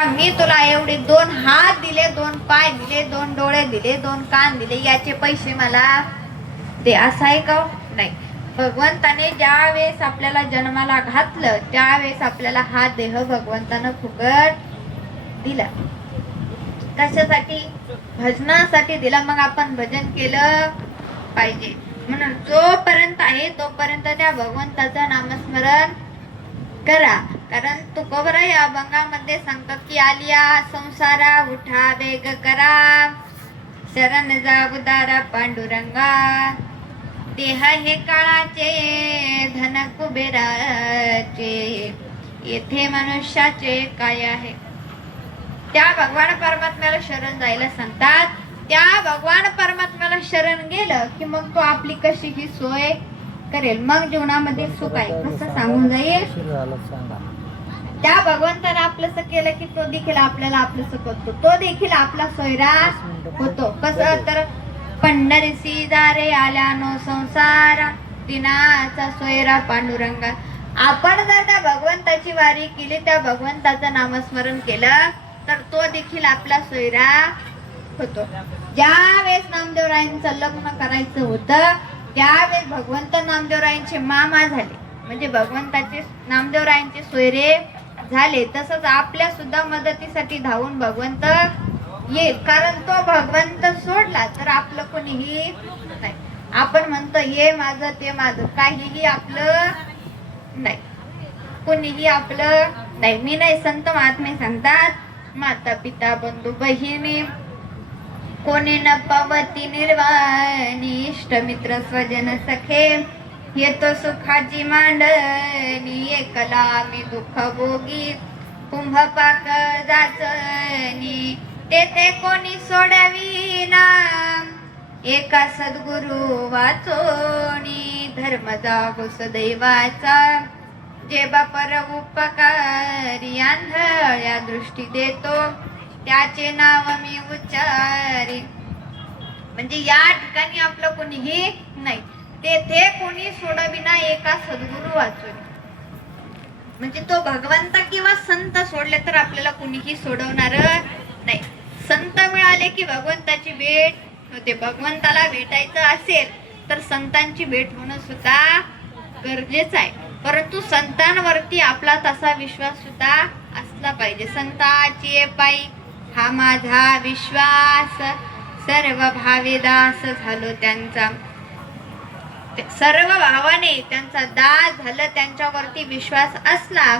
का मी तुला एवढे 2 हात दिले, 2 पाय दिले, 2 डोळे दिले, 2 कान दिले, याचे पैसे मला दे, असं आहे का? नाही. भगवंताने ज्या वेळेस आपल्याला जन्माला घातलं त्यावेळेस आपल्याला हा देह भगवंतानं फुकट दिला. कशासाठी? भजनासाठी दिला. मग आपण भजन केलं पाहिजे. म्हणून जोपर्यंत आहे तोपर्यंत त्या भगवंताचं नामस्मरण करा. कारण तुकोबरा या अभंगामध्ये सांगतात की आलिया संसारा उठा वेग करा, शरण जा उदारा पांडुरंगा, देह हे काळाचे धन कुबेराचे, येथे मनुष्याचे काय आहे. त्या भगवान परमात्म्याला शरण जायला सांगतात. त्या भगवान परमात्म्याला शरण गेलं की मग तो आपली कशी ही सोय करेल. मग जीवनामध्ये सुख आहे कसं सांगून जाईल. त्या भगवंताने आपलंसं केलं की तो देखील आपल्याला आपलंसं करतो. तो देखील आपला सोयरा होतो. कसं तर पंढरीसी दारे आल्यानो संसार, दिनाचा सोयरा पांडुरंगा. आपण जर त्या भगवंताची वारी केली, त्या भगवंताचं नामस्मरण केलं तर तो देखील आपला सोयरा होतो. ज्या वेळेस नामदेवरायांचं लग्न करायचं होतं त्यावेळेस भगवंत नामदेवरायांचे मामा झाले, म्हणजे भगवंताचे नामदेवरायांचे सोयरे झाले. तसंच आपल्या सुद्धा मदतीसाठी धावून भगवंत येईल. कारण तो भगवंत सोडला तर आपलं कोणीही नाही. आपण म्हणतो हे माझं ते माझं, काहीही आपलं नाही, कोणीही आपलं नाही. मी नाही, संत महात्मे सांगतात माता पिता बंधू बहिणी कोणी न पवती निर्वाणी, इष्ट मित्र स्वजन सखे येतो सुखाची मांडणी, एकला मी दुःख भोगी कुंभ पाक जाचणी, तेथे कोणी सोडविना एका सद्गुरु वाचोनी, धर्म जागो सदैवाचा जे बापर उपकारी, आंधळ्या दृष्टी देतो त्याचे नाव मी उच्चारी. म्हणजे या ठिकाणी आपलं कोणीही नाही, तेथे कोणी सोडविना एका सद्गुरु वाचून. म्हणजे तो भगवंत किंवा संत सोडले तर आपल्याला कोणीही सोडवणार नाही. संत मिळाले की भगवंताची भेट होते. भगवंताला भेटायचं असेल तर संतांची भेट होणं सुद्धा गरजेचं आहे. परंतु संतांवरती आपला तसा विश्वास सुद्धा असला पाहिजे. संताची पायी हा माझा विश्वास, सर्व भावे दास झालो त्यांचा. सर्व भावाने त्यांचा दास झालं, त्यांच्यावरती विश्वास असला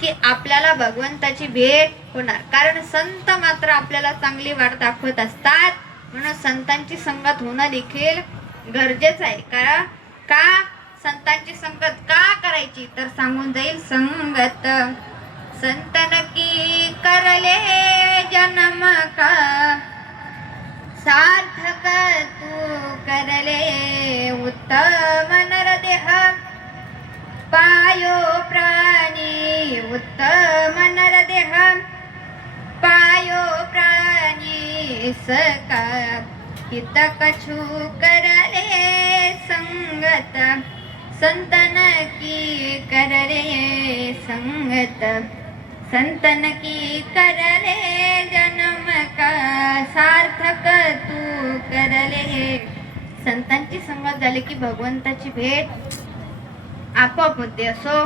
की आपल्याला भगवंताची भेट होणार. कारण संत मात्र आपल्याला चांगली वाट दाखवत असतात. म्हणून संतांची संगत होणं देखील गरजेचं आहे. कारण का संतांची संगत का करायची तर सांगून जाईल. संगत संतन की करले जन्म का, सार्थक तू करले उत्तम नरदेह, पायो प्राणी उत्तम नरदेह, पायो प्राणी सका, हित कछु करले संगत, संतन की करले संगत, संतन की करले जन्म का, सार्थक तू करले. संतांची संगत झाली की भगवंताची भेट आपोआप होते. असो